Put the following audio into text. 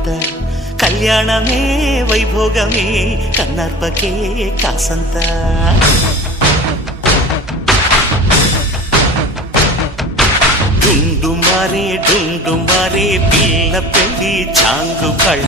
పూట కళ్యాణమే వైభోగమే కన్నర్పకే కాసంత డుండు మారే పిల్ల పెళ్లి చాంగు కళ